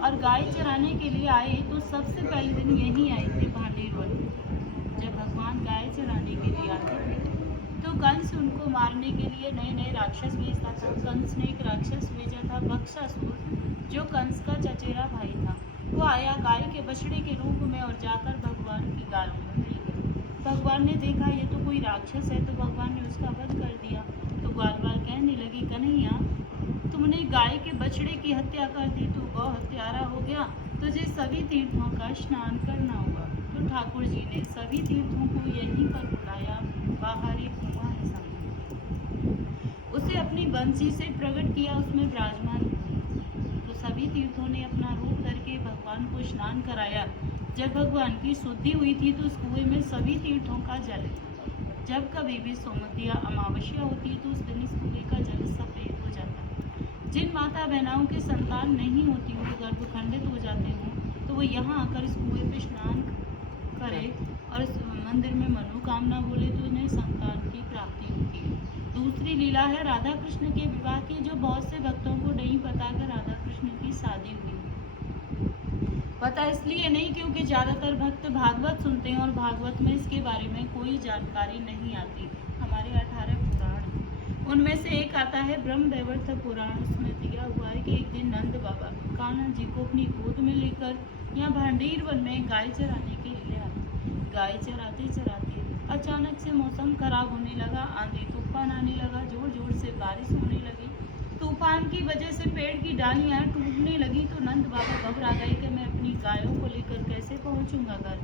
और गाय चराने के लिए आए तो सबसे पहले दिन यहीं आए थे भांडेर वन। जब भगवान गाय चराने के लिए आते थे तो कंस उनको मारने के लिए नए नए राक्षस भेजता था। कंस ने एक राक्षस भेजा था बक्सासुर, जो कंस का चचेरा भाई था। वो आया गाय के बछड़े के रूप में और जाकर भगवान की गायों में मिल गया। भगवान ने देखा ये तो कोई राक्षस है, तो भगवान ने उसका वध कर दिया। तो ग्वालवाल कहने लगी, कन्हैया तुमने गाय के बछड़े की हत्या कर दी, तो गौ हत्यारा हो गया, तुझे सभी तीर्थों का स्नान करना होगा। तो ठाकुर जी ने सभी तीर्थों को यहीं पर बुलाया। बाहर एक कुआं है सामने, उसे अपनी बंसी से प्रकट किया, उसमें विराजमान हुए। तो सभी तीर्थों ने अपना रूप करके भगवान को स्नान कराया। जब भगवान की शुद्धि हुई थी तो उस कुएं में सभी तीर्थों का जल है। जब कभी भी सोमवती या अमावस्या होती है तो उस दिन इस कुएं का जल सफेद हो जाता है। जिन माता बहनाओं की संतान नहीं होती हो, गर्भ खंडित हो जाते हो, तो वो यहाँ आकर इस कुएं पे स्नान करे और इस मंदिर में मनोकामना बोले तो उन्हें संतान की प्राप्ति होती है। दूसरी लीला है राधा कृष्ण के विवाह की, जो बहुत से भक्तों को नहीं पता कि राधा कृष्ण की शादी हुई। पता इसलिए नहीं क्योंकि ज्यादातर भक्त भागवत सुनते हैं और भागवत में इसके बारे में कोई जानकारी नहीं आती। हमारे 18 पुराण, उनमें से एक आता है ब्रह्म वैवर्त पुराण। उसमें दिया हुआ है कि एक दिन नंद बाबा कान्हा जी को अपनी गोद में लेकर यहाँ भांडेर वन में गाय चराने के लिए आए। गाय चराते चराते अचानक से मौसम खराब होने लगा, आंधी तूफान आने लगा, जोर जोर से बारिश होने लगी। तूफान की वजह से पेड़ की डालियां टूटने लगी। तो नंद बाबा घबरा गए कि मैं अपनी गायों को लेकर कैसे पहुंचूंगा घर,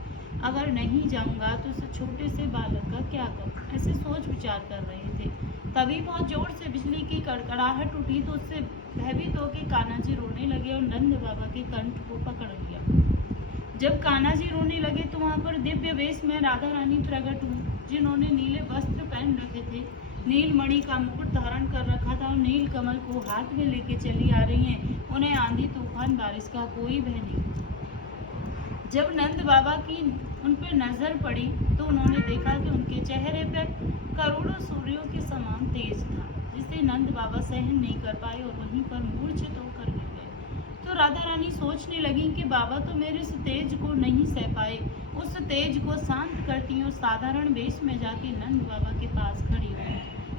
अगर नहीं जाऊंगा तो उस छोटे से बालक का क्या करूं, ऐसे सोच विचार कर रहे थे। तभी बहुत जोर से बिजली की कड़कड़ाहट उठी तो उससे भयभीत होकर कान्हा जी रोने लगे और नंद बाबा के कंठ को पकड़ लिया। जब कान्हा जी रोने लगे तो वहां पर दिव्य वेश में राधा रानी प्रकट हुई, जिन्होंने नीले वस्त्र पहन रखे थे, नील मणि का मुकुट धारण कर रखा था और नील कमल को हाथ में लेके चली आ रही हैं। उन्हें आंधी तूफान बारिश का कोई भय नहीं। जब नंद बाबा की उन पर नजर पड़ी तो उन्होंने देखा कि उनके चेहरे पर करोड़ों सूर्यों के समान तेज था, जिसे नंद बाबा सहन नहीं कर पाए और वहीं पर मूर्छित होकर गिर गए। तो राधा रानी सोचने लगी कि बाबा तो मेरे इस तेज को नहीं सह पाए। उस तेज को शांत करती और साधारण वेश में जाके नंद बाबा के पास खड़ी हुई।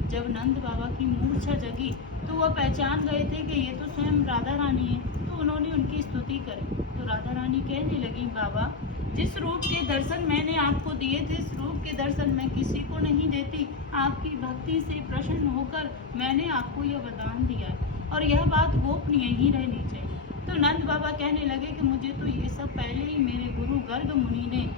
जब नंद बाबा की मूर्छा जगी तो वह पहचान गए थे कि ये तो स्वयं राधा रानी है, तो उन्होंने उनकी स्तुति करी। तो राधा रानी कहने लगी, बाबा जिस रूप के दर्शन मैंने आपको दिए थे, इस रूप के दर्शन मैं किसी को नहीं देती। आपकी भक्ति से प्रसन्न होकर मैंने आपको यह वरदान दिया और यह बात गोपनीय ही रहनी चाहिए। तो नंद बाबा कहने लगे कि मुझे तो ये सब पहले ही मेरे गुरु गर्ग मुनि ने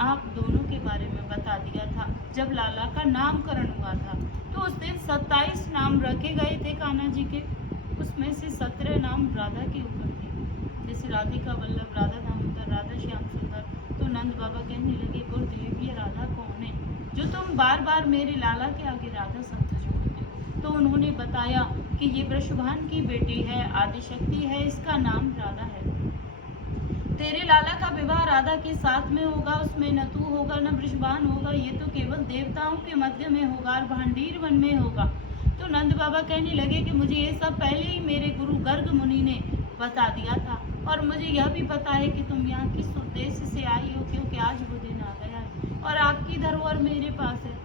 आप दोनों के बारे में बता दिया था, जब लाला का नामकरण हुआ था। तो उस दिन 27 नाम रखे गए थे कान्हा जी के, उसमें से 17 नाम राधा के ऊपर थे, जैसे राधिका वल्लभ, राधा दामोदर, राधा श्याम सुंदर। तो नंद बाबा कहने लगे, गुरुदेव ये राधा कौन है जो तुम बार बार मेरे लाला के आगे राधा शब्द जोड़ते हो? तो उन्होंने बताया कि ये वृषभान की बेटी है, आदिशक्ति है, इसका नाम राधा है। तेरे लाला का विवाह राधा के साथ में होगा, उसमें न तू होगा न वृषभान होगा, ये तो केवल देवताओं के मध्य में होगा और भांडीर वन में होगा। तो नंद बाबा कहने लगे कि मुझे ये सब पहले ही मेरे गुरु गर्ग मुनि ने बता दिया था और मुझे यह भी पता है कि तुम यहाँ किस उद्देश्य से आई हो, क्योंकि आज वो दिन आ गया है और आपकी धरोहर मेरे पास है।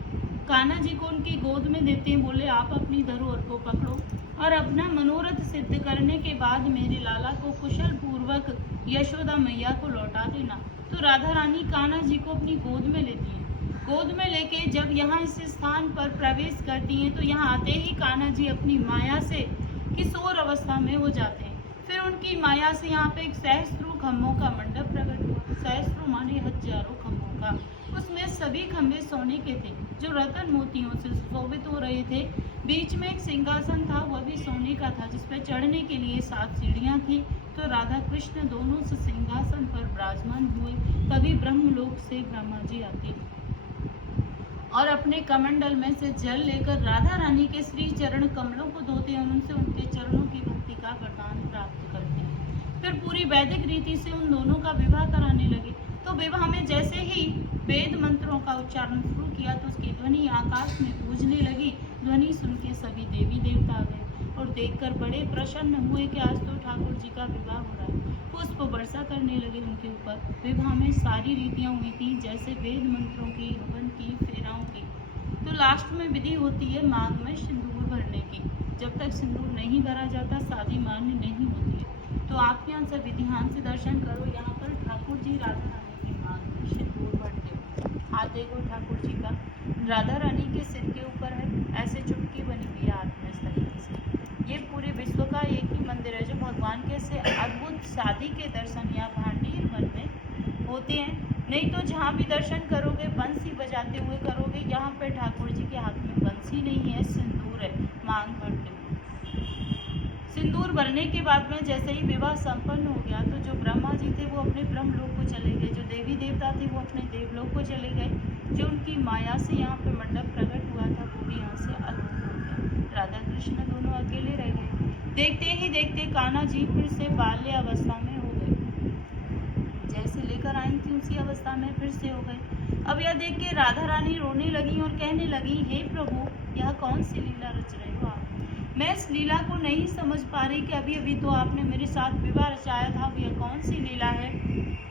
कान्हा जी को उनकी गोद में देते हैं, बोले आप अपनी धरोहर को पकड़ो और अपना मनोरथ सिद्ध करने के बाद मेरे लाला को कुशल पूर्वक यशोदा मैया को लौटा देना। तो राधा रानी कान्हा जी को अपनी गोद में लेती हैं। गोद में लेके जब यहाँ इस स्थान पर प्रवेश करती हैं तो यहाँ आते ही कान्हा जी अपनी माया से किशोर अवस्था में हो जाते हैं। फिर उनकी माया से यहाँ पे एक सहस्त्रों खम्भों का मंडप प्रकट हुआ। सहस्त्रों माने हजारों खम्भों का, उसमें सभी खम्भे सोने के थे जो रतन मोतियों से सुशोभित हो रहे थे। बीच में एक सिंहासन था, वह भी सोने का था, जिसपे चढ़ने के लिए 7 सीढ़ियां थी। तो राधा कृष्ण दोनों से सिंहासन पर विराजमान हुए। तभी ब्रह्मलोक से ब्रह्मा जी आते और अपने कमंडल में से जल लेकर राधा रानी के श्री चरण कमलों को धोते हैं, उनसे उनके चरणों की भक्ति का वरदान प्राप्त करते हैं। फिर पूरी वैदिक रीति से उन दोनों का विवाह कराने लगे। तो विवाह में जैसे ही वेद मंत्रों का उच्चारण शुरू किया तो उसकी ध्वनि आकाश में गूंजने लगी। ध्वनि सुन के सभी देवी देवता आ गए। और देखकर बड़े प्रसन्न हुए कि आज तो ठाकुर जी का विवाह हो रहा है। पुष्प वर्षा करने लगे उनके ऊपर। विवाह में सारी रीतियाँ हुई थी, जैसे वेद मंत्रों की, हवन की, फेराओं की। तो लास्ट में विधि होती है मांग में सिंदूर भरने की। जब तक सिंदूर नहीं भरा जाता शादी मान्य नहीं होती है। तो आप यहाँ से विधिहान से दर्शन करो। यहाँ पर ठाकुर जी राधा रानी की मांग में सिंदूर भरते हो। हाथ देखो ठाकुर जी का राधा रानी के सिर के ऊपर है, ऐसे चुटकी बनी हुई है हाथ में इस तरीके से। ये पूरे विश्व का एक ही मंदिर है जो भगवान के से अद्भुत शादी के दर्शन यहाँ भांडीर वन में होते हैं। नहीं तो जहाँ भी दर्शन करोगे बंसी बजाते हुए करोगे। यहाँ पे ठाकुर जी के हाथ में बंसी नहीं है, सिंदूर है मांग भरते हुए। सिंदूर भरने के बाद में जैसे ही विवाह संपन्न हो गया तो जो ब्रह्मा जी थे वो अपने ब्रह्म लोक को चले गए, जो देवी देवता थे वो अपने देवलोक को चले गए। जो उनकी माया से यहाँ पे मंडप प्रकट हुआ था वो भी यहाँ से अलोप हो गया। राधा कृष्ण दोनों अकेले रह गए। देखते ही देखते कान्हा जी फिर से बाल्य अवस्था में हो गए। जैसे लेकर आई थी उसी अवस्था में फिर से हो गए। अब यह देख के राधा रानी रोने लगी और कहने लगी, हे प्रभु, यह कौन सी लीला रच रहे हो आप? मैं इस लीला को नहीं समझ पा रही कि अभी अभी तो आपने मेरे साथ विवाह रचाया था। यह कौन सी लीला है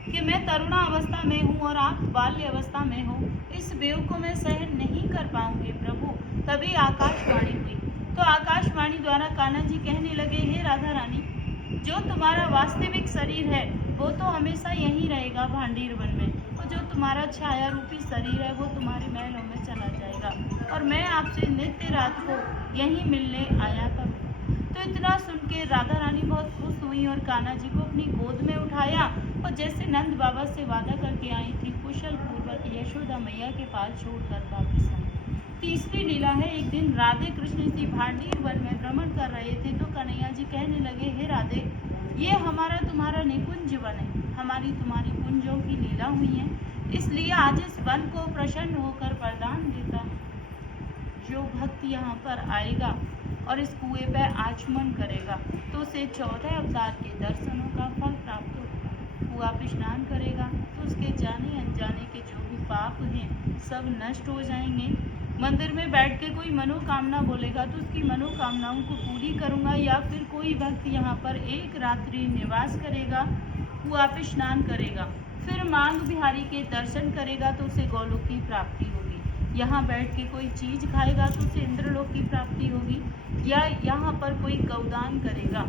कि मैं तरुणा अवस्था में हूँ और आप बाल्य अवस्था में हो? इस वियोग को मैं सहन नहीं कर पाऊंगी प्रभु। तभी आकाशवाणी हुई। तो आकाशवाणी द्वारा कान्हा जी कहने लगे, हे राधा रानी, जो तुम्हारा वास्तविक शरीर है वो तो हमेशा यहीं रहेगा भांडीर वन में, और जो तुम्हारा छाया रूपी शरीर है वो तुम्हारे महलों में चला जाएगा और मैं आपसे नित्य रात को यहीं मिलने आया करूँ। तो इतना सुन के राधा रानी बहुत खुश हुई और कान्हा जी को अपनी गोद में उठाया और जैसे नंद बाबा से वादा करके आई थी कुशल पूर्वक यशोदा मैया के पास छोड़कर वापस आई। तीसरी लीला है, एक दिन राधे कृष्ण जी भांडीर वन में भ्रमण कर रहे थे तो कन्हैया जी कहने लगे, हे राधे, ये हमारा तुम्हारा निकुंज वन है, हमारी तुम्हारी कुंजों की लीला हुई है, इसलिए आज इस वन को प्रसन्न होकर वरदान देता हूँ। जो भक्त यहाँ पर आएगा और इस कुएं पर आचमन करेगा तो उसे 14 अवतार के दर्शनों का फल प्राप्त होगा। कुआ पे स्नान करेगा तो उसके जाने अनजाने के जो भी पाप हैं सब नष्ट हो जाएंगे। मंदिर में बैठ के कोई मनोकामना बोलेगा तो उसकी मनोकामनाओं को पूरी करूँगा। या फिर कोई भक्त यहाँ पर एक रात्रि निवास करेगा, कुआ पे स्नान करेगा, फिर मांग बिहारी के दर्शन करेगा तो उसे गौलोक की प्राप्ति होगी। यहाँ बैठ के कोई चीज खाएगा तो उसे इंद्रलोक की प्राप्ति होगी। या यहाँ पर कोई गौदान करेगा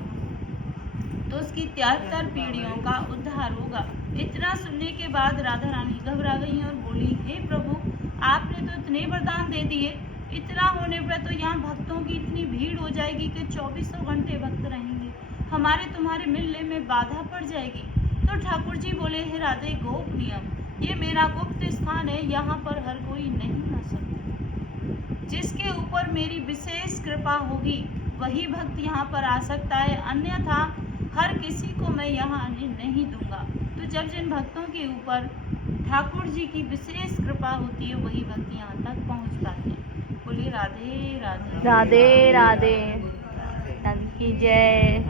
तो उसकी 73 पीढ़ियों का उद्धार होगा। इतना सुनने के बाद राधा रानी घबरा गई और बोली, हे प्रभु, आपने तो इतने वरदान दे दिए, इतना होने पर तो यहाँ भक्तों की इतनी भीड़ हो जाएगी कि 24 घंटे भक्त रहेंगे, हमारे तुम्हारे मिलने में बाधा पड़ जाएगी। तो ठाकुर जी बोले, हे राधे, गोप नियम, ये मेरा गुप्त स्थान है, यहाँ पर हर कोई नहीं आ सकता। जिसके ऊपर मेरी विशेष कृपा होगी वही भक्त यहाँ पर आ सकता है, अन्यथा हर किसी को मैं यहाँ आने नहीं दूंगा। तो जब जिन भक्तों के ऊपर ठाकुर जी की विशेष कृपा होती है वही भक्त यहाँ तक पहुँच पाते हैं। बोलिए राधे राधे। राधे राधे। की जय।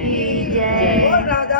की जय।